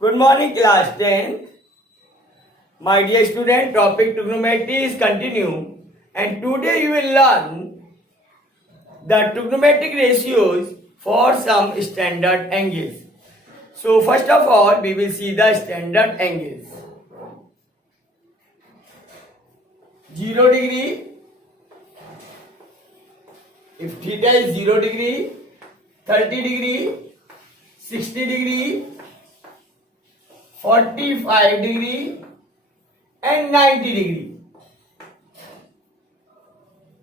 Good morning, class 10th. My dear student, topic trigonometry is continue, and today you will learn the trigonometric ratios for some standard angles. So first of all, we will see the standard angles. 0 degree, if theta is 0 degree, 30 degree, 60 degree, 45 degree and 90 degree.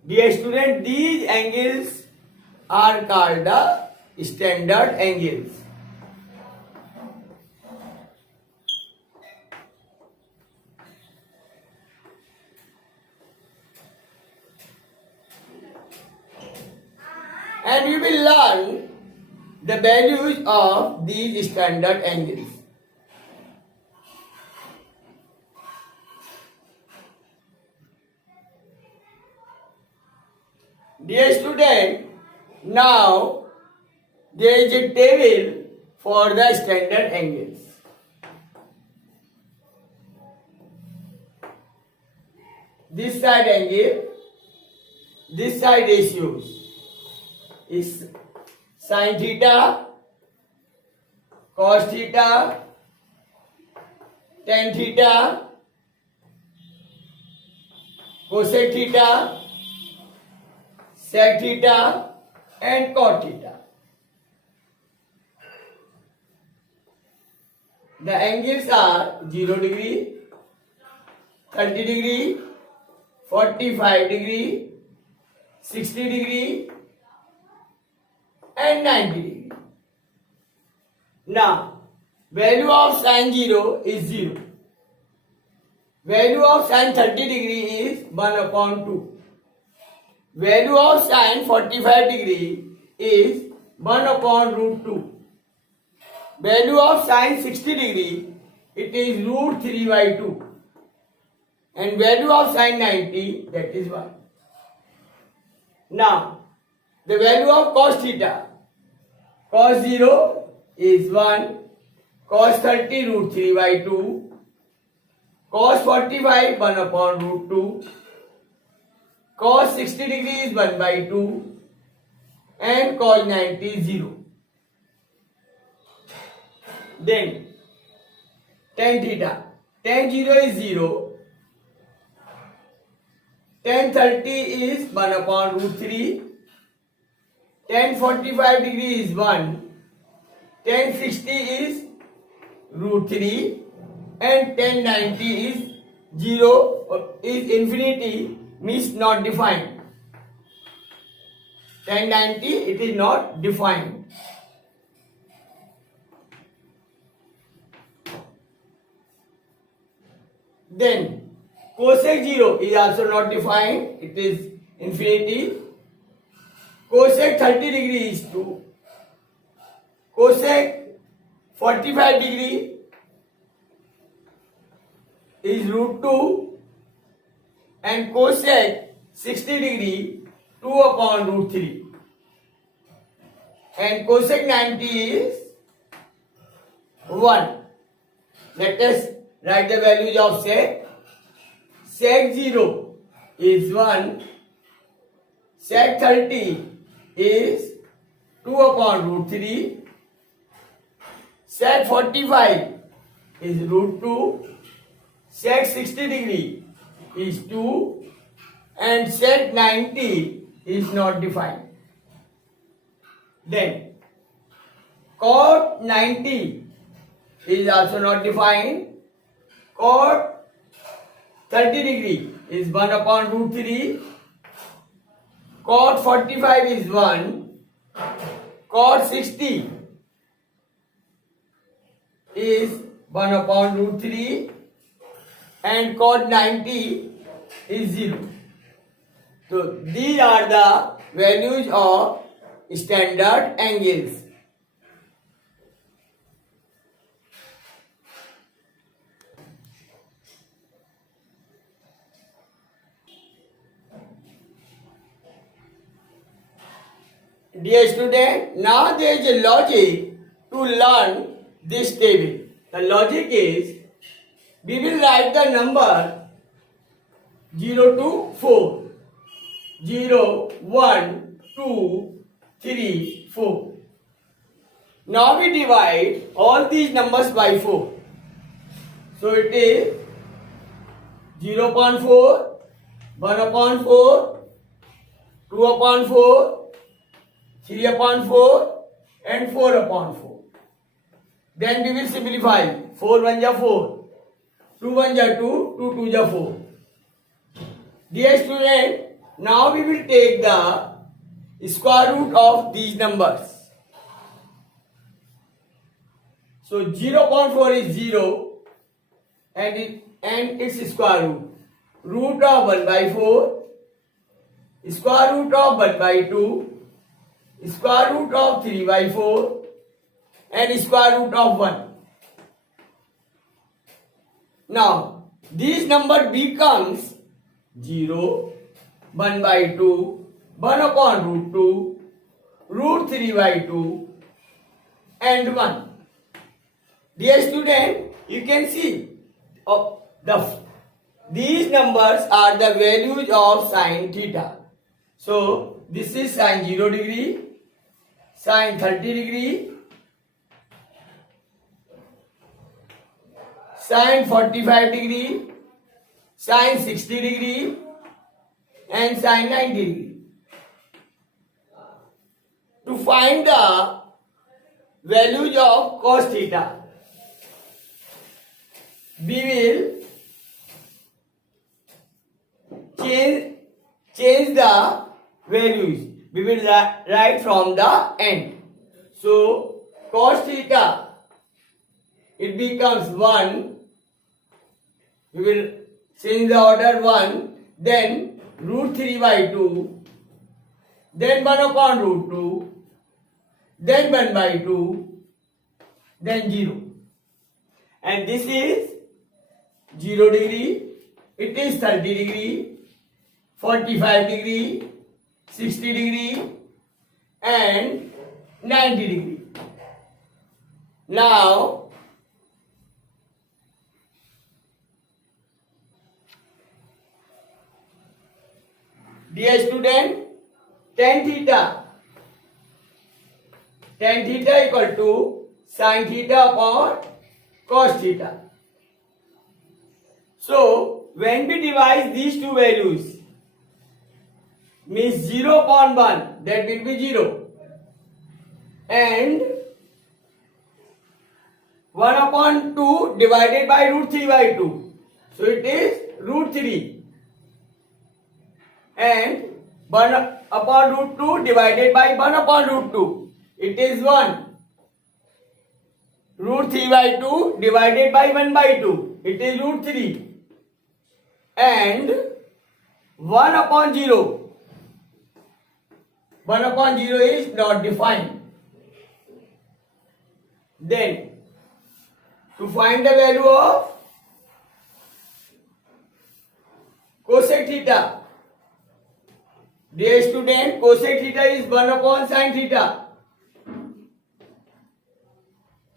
Dear student, these angles are called the standard angles. And we will learn the values of these standard angles. Dear student, now there is a table for the standard angles. This side angle, this side ratios is sin theta, cos theta, tan theta, cosec theta, sec theta and cot theta. The angles are 0 degree, 30 degree, 45 degree, 60 degree and 90 degree. Now, value of sin 0 is 0. Value of sin 30 degree is 1 upon 2. Value of sin 45 degree is 1 upon root 2. Value of sin 60 degree, it is root 3 by 2. And value of sin 90, that is 1. Now, the value of cos theta, cos 0 is 1, cos 30 root 3 by 2, cos 45 1 upon root 2, cos 60 degree is 1 by 2 and cos 90 is 0. Then tan theta, tan 0 is 0, tan 30 is 1 upon root 3, tan 45 degree is 1, tan 60 is root 3 and tan 90 is 0, is infinity, means not defined. Tan 90, it is not defined. Then cosec 0 is also not defined, it is infinity. Cosec 30 degree is 2. Cosec 45 degree is root 2 and cosec 60 degree 2 upon root 3 and cosec 90 is 1. Let us write the values of sec. Sec 0 is 1, sec 30 is 2 upon root 3, sec 45 is root 2, sec 60 degree is 2 and sec 90 is not defined. Then cot 90 is also not defined. Cot 30 degree is 1 upon root 3, cot 45 is 1, cot 60 is 1 upon root 3 and cot 90 is 0. So these are the values of standard angles. Dear student, now there is a logic to learn this table. The logic is, we will write the number 0 to 4. 0, 1, 2, 3, 4. Now we divide all these numbers by 4. So it is 0 upon 4, 1 upon 4, 2 upon 4, 3 upon 4 and 4 upon 4. Then we will simplify. 4 1 ja 4, 2 1 ja 2, 2 2 ja 4. Dear student, now we will take the square root of these numbers. So 0 upon 4 is 0 and its square root. Root of 1 by 4, square root of 1 by 2, square root of 3 by 4 and square root of 1. Now this number becomes 0, 1 by 2, 1 upon root 2, root 3 by 2 and 1. Dear student, you can see these numbers are the values of sine theta. So this is sine 0 degree, sine 30 degree, sine 45 degree, sine 60 degree and sine 90 degree. To find the values of cos theta, we will change the values. We will write from the end. So cos theta, it becomes 1. We will change the order 1, then root 3 by 2, then 1 upon root 2, then 1 by 2, then 0. And this is 0 degree, it is 30 degree, 45 degree, 60 degree and 90 degree. Now dear student, tan theta equal to sin theta upon cos theta. So when we divide these two values, means 0 upon 1, that will be 0, and 1 upon 2 divided by root 3 by 2, so it is root 3, and 1 upon root 2 divided by 1 upon root 2, it is 1. Root 3 by 2 divided by 1 by 2, it is root 3. And 1 upon 0. 1 upon 0 is not defined. Then, to find the value of cosec theta, dear student, cosec theta is 1 upon sin theta.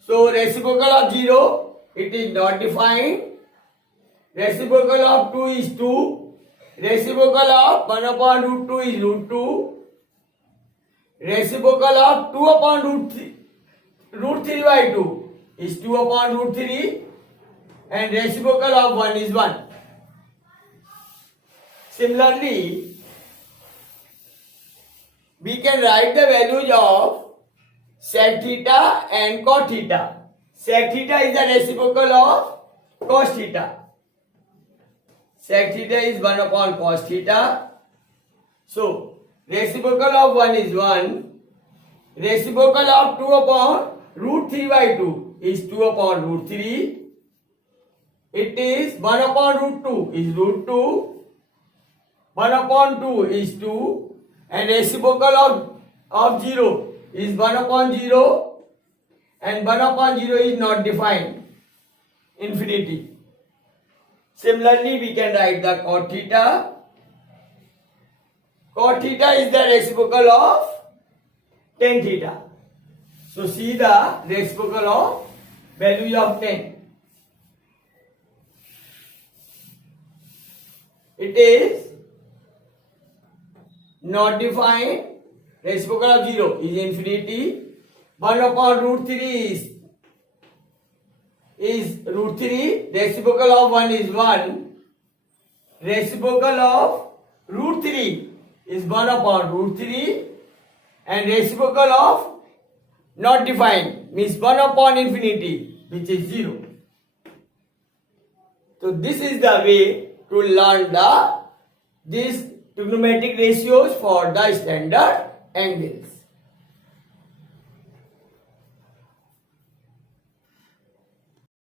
So reciprocal of 0, it is not defined. Reciprocal of 2 is 2. Reciprocal of 1 upon root 2 is root 2. Reciprocal of 2 upon root 3 by 2 is 2 upon root 3. And reciprocal of 1 is 1. Similarly, we can write the values of sec theta and cot theta. Sec theta is the reciprocal of cos theta. Sec theta is 1 upon cos theta. So, reciprocal of 1 is 1. Reciprocal of 2 upon root 3 by 2 is 2 upon root 3. It is 1 upon root 2 is root 2. 1 upon 2 is 2. And reciprocal of 0 is 1 upon 0. And 1 upon 0 is not defined. Infinity. Similarly, we can write the cot theta. Cot theta is the reciprocal of tan theta. So, see the reciprocal of value of tan. It is not defined. Reciprocal of 0 is infinity. 1 upon root 3 is root 3. Reciprocal of 1 is 1. Reciprocal of root 3 is 1 upon root 3. And reciprocal of not defined means 1 upon infinity, which is 0. So this is the way to learn these trigonometric ratios for the standard angles.